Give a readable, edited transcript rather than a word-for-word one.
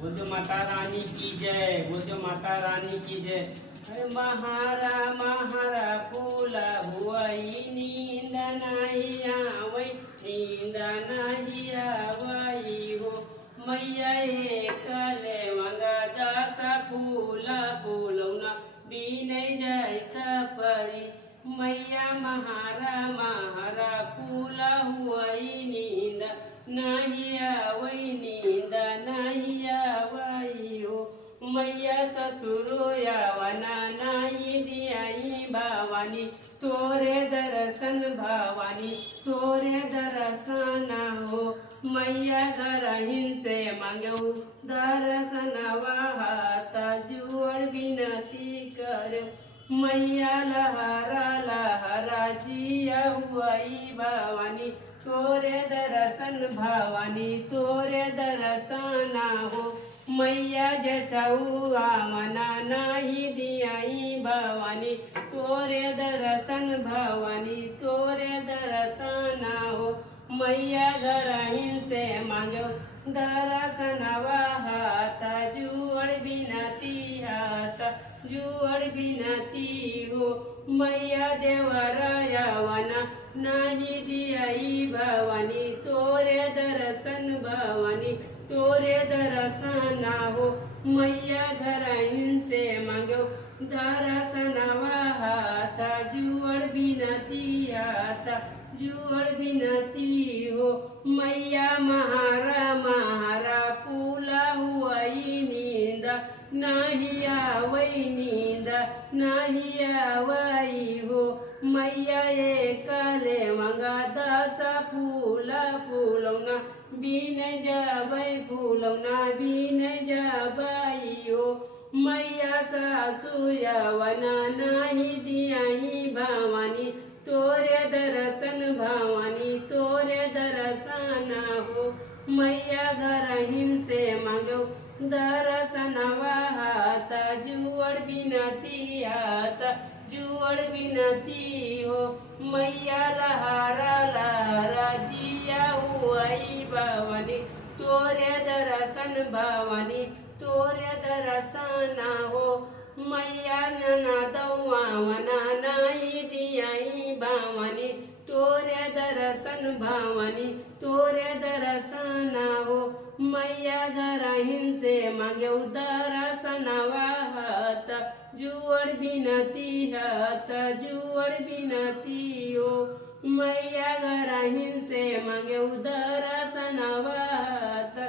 बोलो माता रानी की जय, बोलो माता रानी की जय। अरे महारा महारा फूला भुआई नींद नाही आवै, नींद नाही आवई हो मैया एकले मंगा दासा फूला फूलौना बिनै जाय परी मैया महारा महारा फूला हुआई नींद नाही आवै, नींद नाही आवई हो मैया ससुरो यावना नाही दियाई भावानी तोरे दर्शन भावानी तोरे दर्शन हो मैया घरहीन से मांगू दर्शन वाहता जुअर विनती कर मैया लहरा लहरा जिया हुआई भावानी तोरे दर्शन भावानी तोरे दर्शन हो मैया जटाऊ आमना नाही दियाई भावानी तोरे दर्शन भावानी तोरे दर्शन हो मैया घरहीन से मांगो दर्शन वाहता जुअर बिनती हाता जुअर बिनती हो मैया देवरायावना नाही दियाई भावानी तोरे दर्शन भावानी तोरे दर्शन हो मैया घरहीन से मांगो दर्शन वाहता जुअर बिनती हाता जुअर बिनती हो मैया महारा महारा फूला हुआई नींद नाही आवई नींद नाही आवई हो मैया एकले मंगा दासा फूला फूलौना बिन जाबै फूलौना बिन जाबै हो मैया सासु यावना नाही दियाई भावानी तोरे दर्शन भावानी तोरे दर्शन हो मैया घरहीन से मांगो दर्शन वाहता जुअर बिनती हाता जुअर बिनती हो मैया लहरा लहरा जिया हुआई भावानी तोरे दर्शन भावानी तोरे दर्शन हो मैया नना दौआवना नाही दियाई भावानी तोरे दर्शन भावानी तोरे दर्शन हो मैया घरहीन से मांगो दर्शन वाहता जुअर बिनती हाता जुअर बिनती हो मैया घरहीन से मांगो दर्शन वाहता